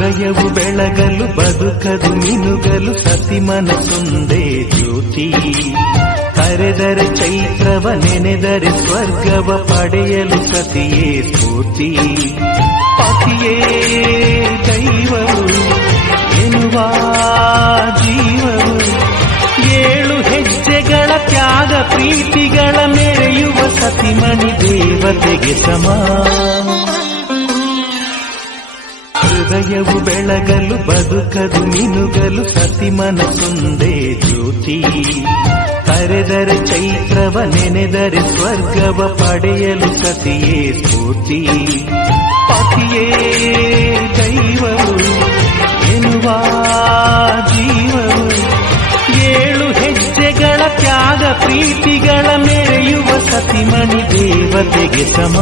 ಹೃದಯವು ಬೆಳಗಲು ಬದುಕದು ಮಿನುಗಲು ಸತಿ ಮನಸೊಂದೇ ಜ್ಯೋತಿ. ಕರೆದರೆ ಚೈತ್ರವ ನೆನೆದರೆ ಸ್ವರ್ಗವ ಪಡೆಯಲು ಸತಿಯೇ ಸ್ಫೂರ್ತಿ. ಪತಿಯೇ ದೈವವು ಎನ್ನುವ ಜೀವವು 7 ಹೆಜ್ಜೆಗಳ ತ್ಯಾಗ ಪ್ರೀತಿಗಳ ಮೆರೆಯುವ ಸತಿಮಣಿ ದೇವತೆಗೆ ಸಮ. ಹೃದಯವು ಬೆಳಗಲು ಬದುಕದು ಮಿನುಗಲು ಸತಿ ಮನಸೊಂದೇ ಜ್ಯೋತಿ. ಕರೆದರೆ ಚೈತ್ರವ ನೆನೆದರೆ ಸ್ವರ್ಗವ ಪಡೆಯಲು ಸತಿಯೇ ಸ್ಫೂರ್ತಿ. ಪತಿಯೇ ದೈವವು ಎನ್ನುವ ಜೀವವು 7 ಹೆಜ್ಜೆಗಳ ತ್ಯಾಗ ಪ್ರೀತಿಗಳ ಮೆರೆಯುವ ಸತಿಮಣಿ ದೇವತೆಗೆ ಸಮ.